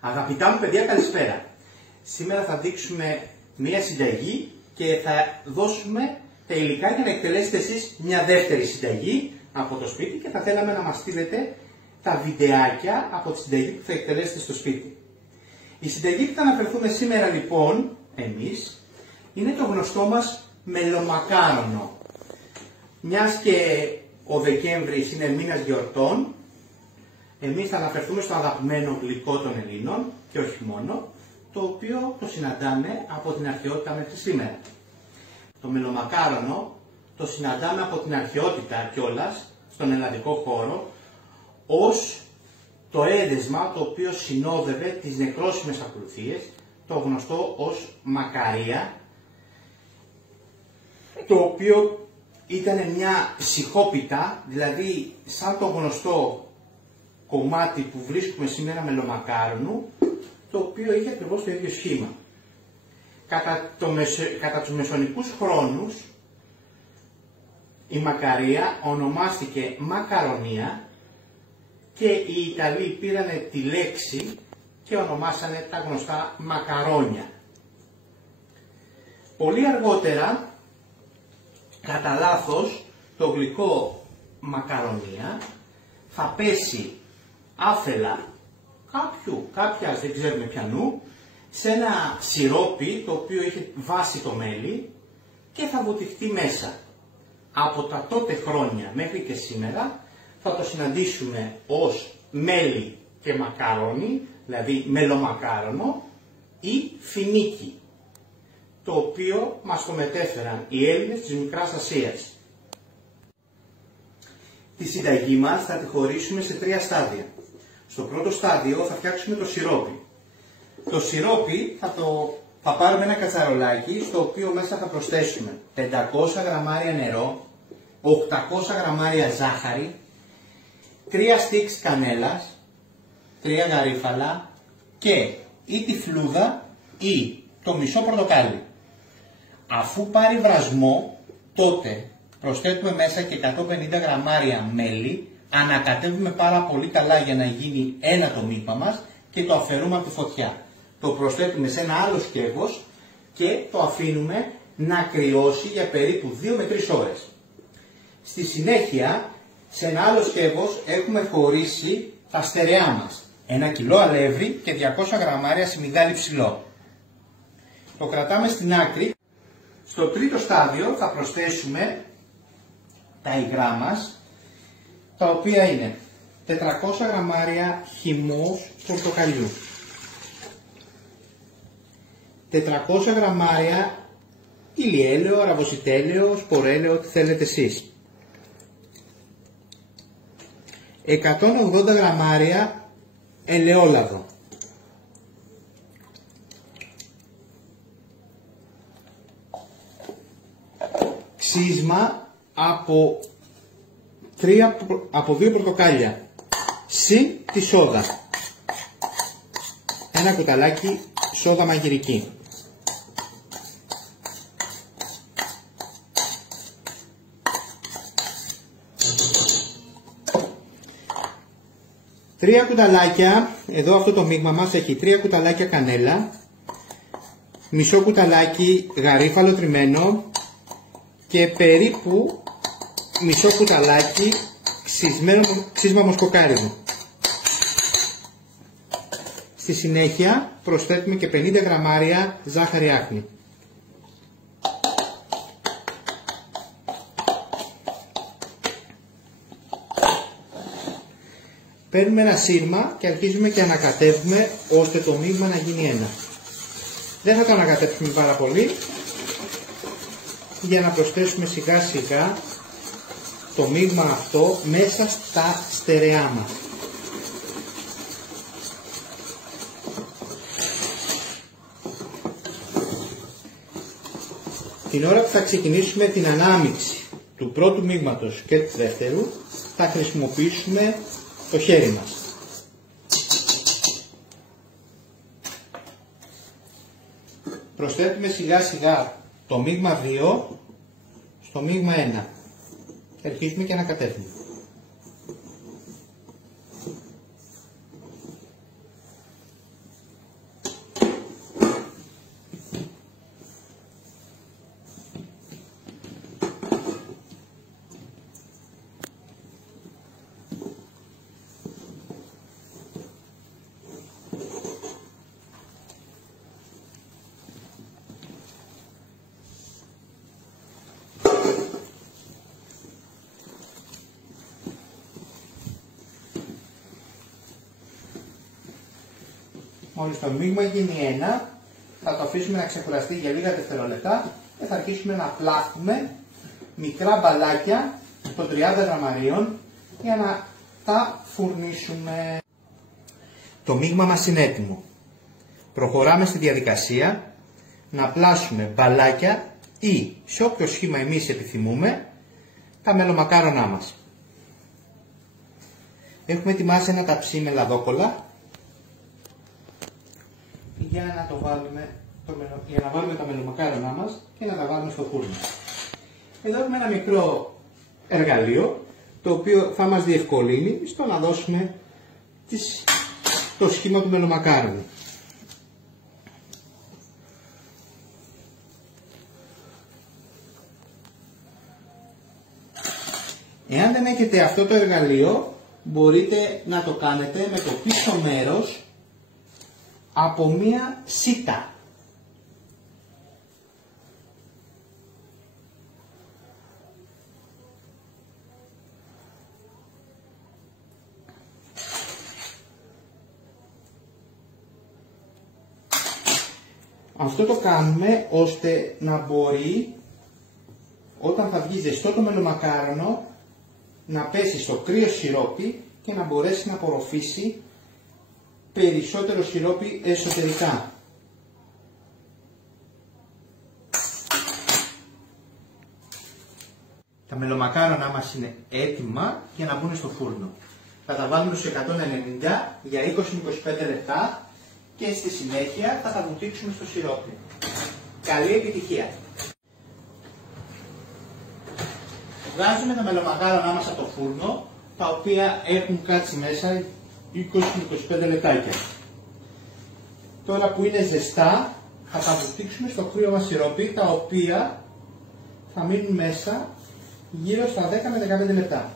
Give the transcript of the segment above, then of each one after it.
Αγαπητά μου παιδιά, καλησπέρα. Σήμερα θα δείξουμε μία συνταγή και θα δώσουμε τα υλικά για να εκτελέσετε εσείς μια δεύτερη συνταγή από το σπίτι και θα θέλαμε να μας στείλετε τα βιντεάκια από τη συνταγή που θα εκτελέσετε στο σπίτι. Η συνταγή που θα αναφερθούμε σήμερα λοιπόν εμείς είναι το γνωστό μας μελομακάρονο. Μιας και ο Δεκέμβρης είναι μήνας γιορτών, εμείς θα αναφερθούμε στο αγαπημένο γλυκό των Ελλήνων και όχι μόνο, το οποίο το συναντάμε από την αρχαιότητα μέχρι σήμερα. Το μελομακάρονο το συναντάμε από την αρχαιότητα κιόλας στον ελλαδικό χώρο ως το έδεσμα το οποίο συνόδευε τις νεκρόσιμες ακολουθίες, το γνωστό ως μακαρία, το οποίο ήταν μια σιχόπιτα, δηλαδή σαν το γνωστό κομμάτι που βρίσκουμε σήμερα μελομακάρονου, το οποίο είχε ακριβώς το ίδιο σχήμα. Κατά τους μεσονικούς χρόνους η μακαρία ονομάστηκε μακαρονία και οι Ιταλοί πήρανε τη λέξη και ονομάσανε τα γνωστά μακαρόνια. Πολύ αργότερα, κατά λάθος, το γλυκό μακαρονία θα πέσει άφελα κάποιας δεν ξέρουμε ποιανού, σε ένα σιρόπι το οποίο είχε βάσει το μέλι και θα βουτυχτεί μέσα. Από τα τότε χρόνια μέχρι και σήμερα θα το συναντήσουμε ως μέλι και μακαρόνι, δηλαδή μελομακάρονο ή φινίκι, το οποίο μας το μετέφεραν οι Έλληνες της Μικράς Ασίας. Τη συνταγή μας θα τη χωρίσουμε σε 3 στάδια. Στο πρώτο στάδιο θα φτιάξουμε το σιρόπι. Το σιρόπι θα πάρουμε ένα κατσαρολάκι στο οποίο μέσα θα προσθέσουμε 500 γραμμάρια νερό, 800 γραμμάρια ζάχαρη, 3 στίξ κανέλας, 3 γαρίφαλα και ή τη φλούδα ή το μισό πορτοκάλι. Αφού πάρει βρασμό, τότε προσθέτουμε μέσα και 150 γραμμάρια μέλι, ανακατεύουμε πάρα πολύ καλά για να γίνει ένα το μείγμα μας και το αφαιρούμε από τη φωτιά. Το προσθέτουμε σε ένα άλλο σκεύος και το αφήνουμε να κρυώσει για περίπου 2 με 3 ώρες. Στη συνέχεια, σε ένα άλλο σκεύος έχουμε χωρίσει τα στερεά μας. 1 κιλό αλεύρι και 200 γραμμάρια σιμιγδάλι ψηλό. Το κρατάμε στην άκρη. Στο τρίτο στάδιο θα προσθέσουμε τα υγρά μας, τα οποία είναι 400 γραμμάρια χυμός πορτοκαλιού, 400 γραμμάρια ηλιέλαιο, αραβοσιτέλαιο, σπορέλαιο, ό,τι θέλετε εσείς, 180 γραμμάρια ελαιόλαδο, 'ξύσμα από 2 πορτοκάλια, συν τη σόδα, 1 κουταλάκι σόδα μαγειρική. Τρία κουταλάκια, εδώ αυτό το μείγμα μας έχει 3 κουταλάκια κανέλα, μισό κουταλάκι γαρίφαλο τριμμένο και περίπου μισό κουταλάκι ξύσμα μοσκοκάριδου. Στη συνέχεια προσθέτουμε και 50 γραμμάρια ζάχαρη άχνη. Παίρνουμε ένα σύρμα και αρχίζουμε και ανακατεύουμε ώστε το μείγμα να γίνει ένα. Δεν θα το ανακατεύσουμε πάρα πολύ για να προσθέσουμε σιγά σιγά το μείγμα αυτό μέσα στα στερεά μας. Την ώρα που θα ξεκινήσουμε την ανάμιξη του πρώτου μείγματος και του δεύτερου, θα χρησιμοποιήσουμε το χέρι μας. Προσθέτουμε σιγά σιγά το μείγμα 2 στο μείγμα 1 και αρχίζουμε και ανακατεύουμε. Μόλις το μείγμα γίνει ένα, θα το αφήσουμε να ξεκουραστεί για λίγα δευτερόλεπτα και θα αρχίσουμε να πλάθουμε μικρά μπαλάκια των 30 γραμμαρίων για να τα φουρνίσουμε. Το μείγμα μας είναι έτοιμο. Προχωράμε στη διαδικασία να πλάσουμε μπαλάκια ή σε όποιο σχήμα εμείς επιθυμούμε τα μελομακάρονά μας. Έχουμε ετοιμάσει ένα ταψί με λαδόκολλα για να βάλουμε τα μελομακάρονά μας και να τα βάλουμε στο φούρνο. Εδώ έχουμε ένα μικρό εργαλείο το οποίο θα μας διευκολύνει στο να δώσουμε το σχήμα του μελομακάρονου. Εάν δεν έχετε αυτό το εργαλείο, μπορείτε να το κάνετε με το πίσω μέρος από μία σίτα. Αυτό το κάνουμε ώστε να μπορεί, όταν θα βγει ζεστό το μελομακάρονο, να πέσει στο κρύο σιρόπι και να μπορέσει να απορροφήσει περισσότερο σιρόπι εσωτερικά. Τα μελομακάρονα μας είναι έτοιμα για να μπουν στο φούρνο. Θα τα βάλουμε στους 190 για 20-25 λεπτά και στη συνέχεια θα τα βουτήξουμε στο σιρόπι. Καλή επιτυχία! Βγάζουμε τα μελομακάρονά μας από το φούρνο, τα οποία έχουν κάτσει μέσα 20-25 λεπτάκια. Τώρα που είναι ζεστά, θα τα βουτήξουμε στο κρύο μας σιρόπι, τα οποία θα μείνουν μέσα γύρω στα 10 με 15 λεπτά.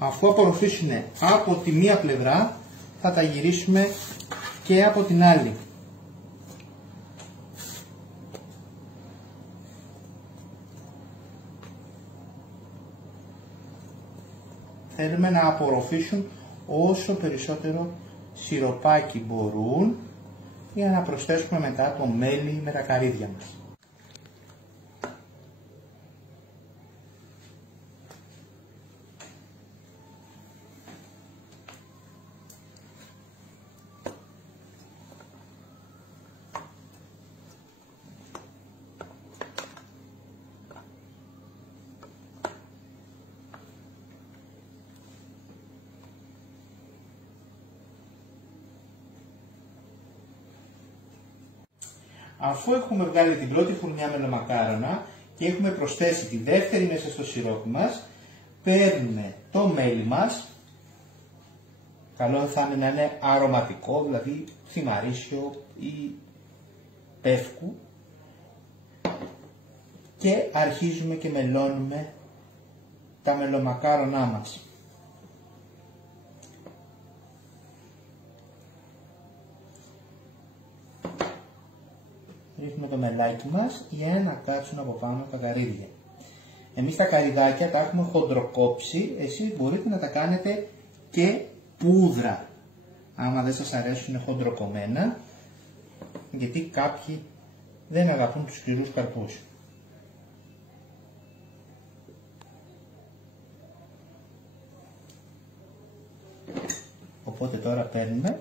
Αφού απορροφήσουν από τη μία πλευρά, θα τα γυρίσουμε και από την άλλη. Θέλουμε να απορροφήσουν όσο περισσότερο σιροπάκι μπορούν για να προσθέσουμε μετά το μέλι με τα καρύδια μας. Αφού έχουμε βγάλει την πρώτη φουρνιά μελομακάρονα και έχουμε προσθέσει τη δεύτερη μέσα στο σιρόπι μας, παίρνουμε το μέλι μας, καλό θα είναι να είναι αρωματικό, δηλαδή θυμαρίσιο ή πεύκου, και αρχίζουμε και μελώνουμε τα μελομακάρονά μας. Ρίχνουμε το μελάκι μας για να κάτσουν από πάνω τα καρύδια. Εμείς τα καρυδάκια τα έχουμε χοντροκόψει, εσείς μπορείτε να τα κάνετε και πούδρα, άμα δεν σας αρέσουν χοντροκομμένα, γιατί κάποιοι δεν αγαπούν τους σκληρούς καρπούς. Οπότε τώρα παίρνουμε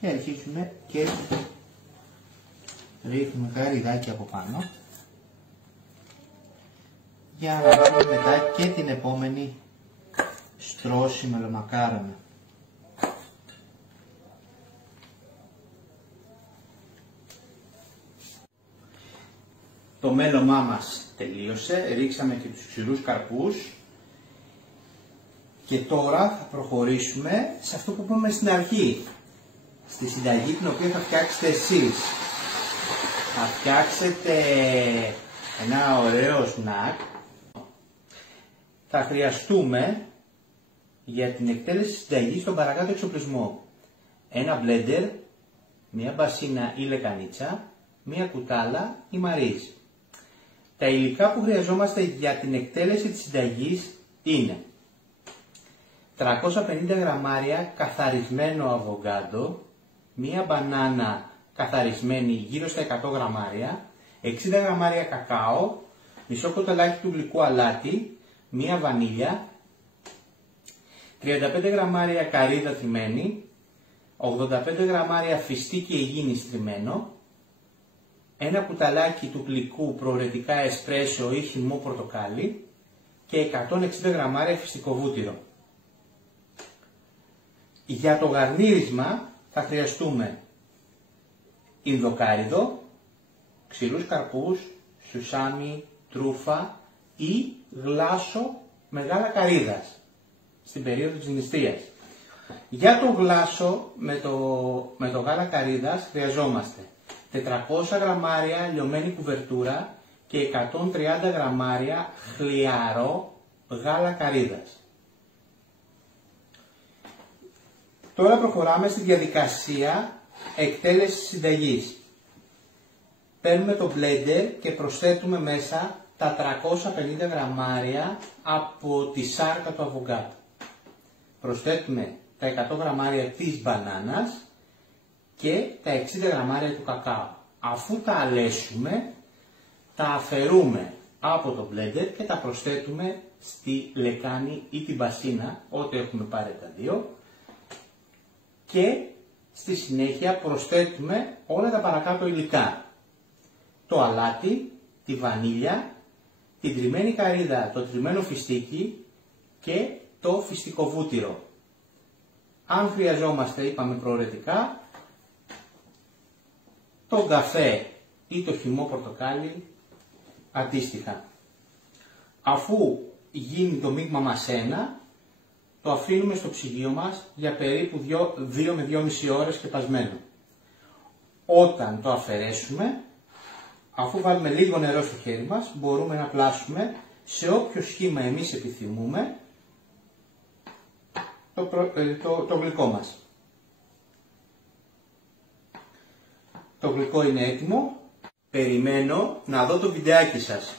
και αρχίζουμε και ρίχνουμε καρυδάκι από πάνω για να βάλουμε μετά και την επόμενη στρώση μελομακάρονα. Το μέλωμά μας τελείωσε, ρίξαμε και τους ξηρούς καρπούς και τώρα θα προχωρήσουμε σε αυτό που είπαμε στην αρχή, στη συνταγή την οποία θα φτιάξετε εσείς. Θα φτιάξετε ένα ωραίο σνακ. Θα χρειαστούμε για την εκτέλεση της συνταγής τον παρακάτω εξοπλισμό. ένα μπλέντερ, μία μπασίνα ή λεκανίτσα, μία κουτάλα ή μαρίζ. Τα υλικά που χρειαζόμαστε για την εκτέλεση της συνταγής είναι 350 γραμμάρια καθαρισμένο αβογκάντο, μία μπανάνα καθαρισμένη γύρω στα 100 γραμμάρια, 60 γραμμάρια κακάο, μισό κοτελάκι του γλυκού αλάτι, μία βανίλια, 35 γραμμάρια καρύδα τριμμένη, 85 γραμμάρια φιστίκι αιγίνη στριμμένο, ένα κουταλάκι του γλυκού προαιρετικά εσπρέσο ή χυμό πορτοκάλι και 160 γραμμάρια φιστικό βούτυρο. Για το γαρνίρισμα θα χρειαστούμε ινδοκάριδο, ξηρούς καρπούς, σουσάμι, τρούφα ή γλάσο με γάλα καρύδας στην περίοδο της νηστείας. Για το γλάσο με το γάλα καρύδας χρειαζόμαστε 400 γραμμάρια λιωμένη κουβερτούρα και 130 γραμμάρια χλιαρό γάλα καρύδας. Τώρα προχωράμε στη διαδικασία εκτέλεσης συνταγής. Παίρνουμε το blender και προσθέτουμε μέσα τα 350 γραμμάρια από τη σάρκα του αβογκάτο. Προσθέτουμε τα 100 γραμμάρια της μπανάνας και τα 60 γραμμάρια του κακάο. Αφού τα αλέσουμε, τα αφαιρούμε από το blender και τα προσθέτουμε στη λεκάνη ή την μπασίνα, ό,τι έχουμε πάρει τα δύο, και στη συνέχεια προσθέτουμε όλα τα παρακάτω υλικά. Το αλάτι, τη βανίλια, την τριμμένη καρύδα, το τριμμένο φιστίκι και το φιστικό βούτυρο. Αν χρειαζόμαστε, είπαμε προαιρετικά, το καφέ ή το χυμό πορτοκάλι αντίστοιχα. Αφού γίνει το μείγμα μας ένα, το αφήνουμε στο ψυγείο μας για περίπου 2 με 2,5 ώρες σκεπασμένο. Όταν το αφαιρέσουμε, αφού βάλουμε λίγο νερό στο χέρι μας, μπορούμε να πλάσουμε σε όποιο σχήμα εμείς επιθυμούμε το γλυκό μας. Το γλυκό είναι έτοιμο. Περιμένω να δω το βιντεάκι σας.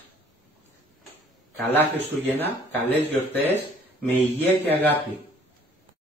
Καλά Χριστούγεννα, καλές γιορτές, με υγεία και αγάπη.